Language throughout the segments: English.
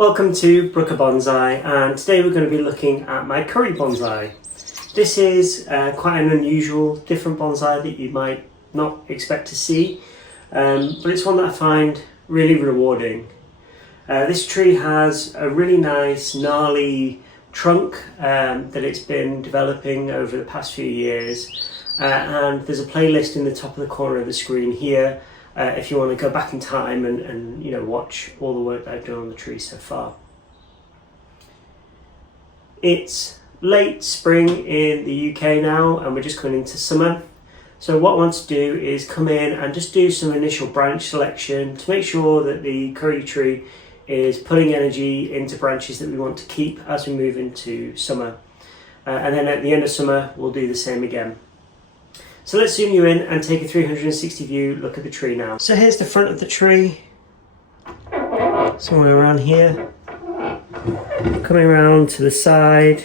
Welcome to Brooker Bonsai, and today we're going to be looking at my curry bonsai. This is quite an unusual, different bonsai that you might not expect to see, but it's one that I find really rewarding. This tree has a really nice gnarly trunk that it's been developing over the past few years, and there's a playlist in the top of the corner of the screen here if you want to go back in time and watch all the work that I've done on the tree so far. It's late spring in the UK now, and we're just coming into summer. So what I want to do is come in and just do some initial branch selection to make sure that the curry tree is putting energy into branches that we want to keep as we move into summer. And then at the end of summer, we'll do the same again. So let's zoom you in and take a 360 view look at the tree now. So here's the front of the tree, somewhere around here. Coming around to the side,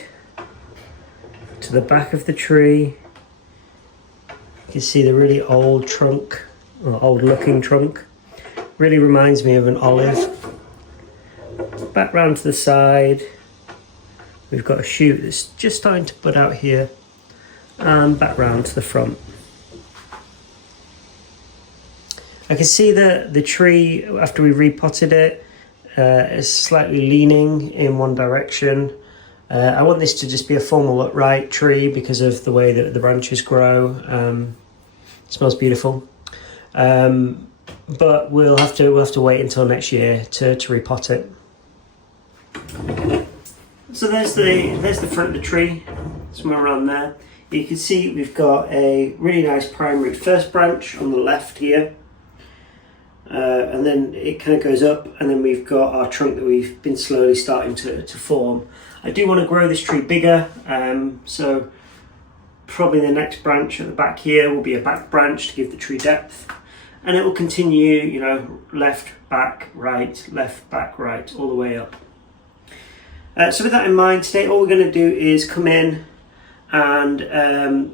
to the back of the tree. You can see the really old trunk, or old looking trunk. Really reminds me of an olive. Back round to the side. We've got a shoot that's just starting to bud out here. And back round to the front. I can see that the tree, after we repotted it, is slightly leaning in one direction. I want this to just be a formal upright tree because of the way that the branches grow. It smells beautiful. But we'll have to wait until next year to repot it. So there's the front of the tree, somewhere around there. You can see we've got a really nice primary first branch on the left here. And then it kind of goes up, and then we've got our trunk that we've been slowly starting to form. I do want to grow this tree bigger, so probably the next branch at the back here will be a back branch to give the tree depth, and it will continue, left, back, right, all the way up. So with that in mind, today all we're going to do is come in and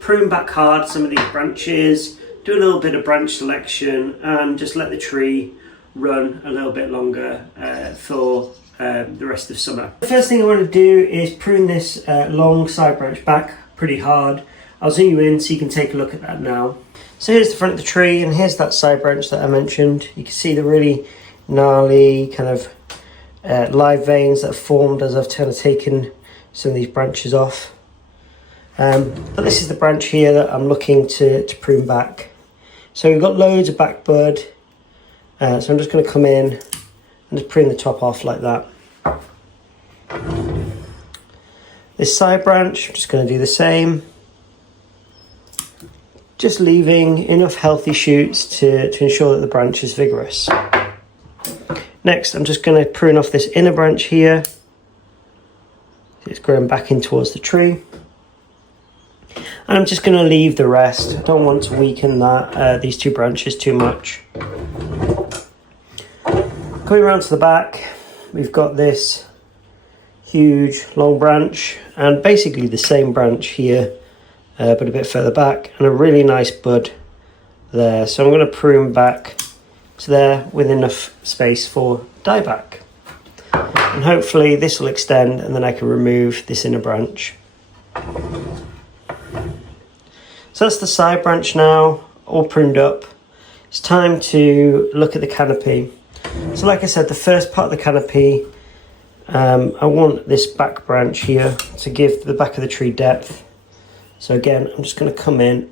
prune back hard some of these branches, do a little bit of branch selection, and just let the tree run a little bit longer for the rest of summer. The first thing I want to do is prune this long side branch back pretty hard. I'll zoom you in so you can take a look at that now. So here's the front of the tree, and here's that side branch that I mentioned. You can see the really gnarly kind of live veins that have formed as I've kind of taken some of these branches off. But this is the branch here that I'm looking to prune back. So we've got loads of back bud, so I'm just going to come in and just prune the top off like that. This side branch, I'm just going to do the same, just leaving enough healthy shoots to ensure that the branch is vigorous. Next, I'm just going to prune off this inner branch here. It's growing back in towards the tree. And I'm just going to leave the rest. I don't want to weaken these two branches too much. Coming around to the back, we've got this huge long branch, and basically the same branch here, but a bit further back, and a really nice bud there. So I'm going to prune back to there with enough space for dieback. And hopefully this will extend, and then I can remove this inner branch. So that's the side branch now, all pruned up. It's time to look at the canopy. So like I said, the first part of the canopy, I want this back branch here to give the back of the tree depth. So again, I'm just going to come in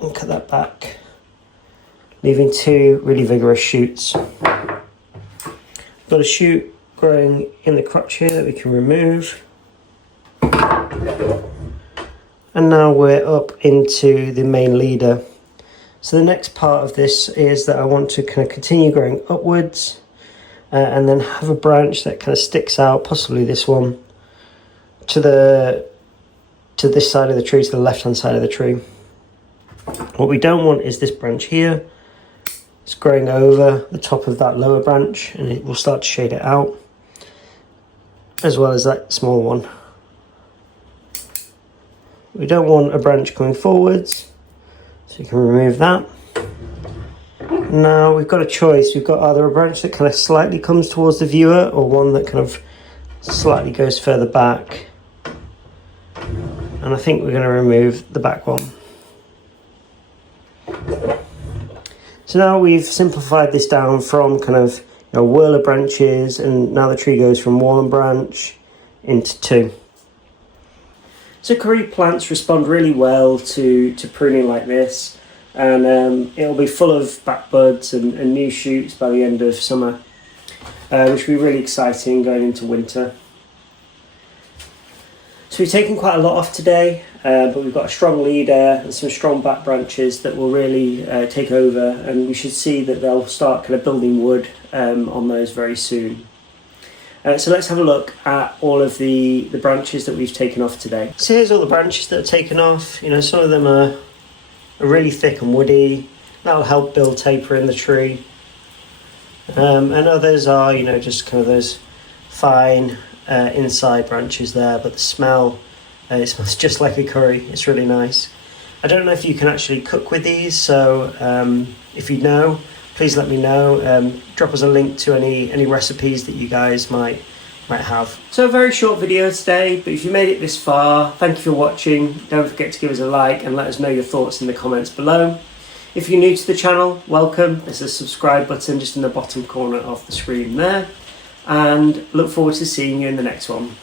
and cut that back, leaving two really vigorous shoots. Got a shoot growing in the crotch here that we can remove. And now we're up into the main leader. So the next part of this is that I want to kind of continue growing upwards and then have a branch that kind of sticks out, possibly this one, to this side of the tree, to the left hand side of the tree. What we don't want is this branch here. It's growing over the top of that lower branch, and it will start to shade it out, as well as that small one. We don't want a branch coming forwards, so you can remove that. Now we've got a choice. We've got either a branch that kind of slightly comes towards the viewer or one that kind of slightly goes further back. And I think we're going to remove the back one. So now we've simplified this down from kind of a whirl of branches, and now the tree goes from one branch into two. So curry plants respond really well to pruning like this, and it'll be full of back buds and new shoots by the end of summer, which will be really exciting going into winter. So we've taken quite a lot off today, but we've got a strong leader and some strong back branches that will really take over, and we should see that they'll start kind of building wood on those very soon. So let's have a look at all of the branches that we've taken off today. So here's all the branches that are taken off. You know, some of them are really thick and woody. That'll help build taper in the tree. And others are, you know, just kind of those fine inside branches there, but the smell, it smells just like a curry. It's really nice. I don't know if you can actually cook with these, so if you know, please let me know. Drop us a link to any recipes that you guys might have. So a very short video today, but if you made it this far, thank you for watching. Don't forget to give us a like and let us know your thoughts in the comments below. If you're new to the channel, welcome. There's a subscribe button just in the bottom corner of the screen there. And look forward to seeing you in the next one.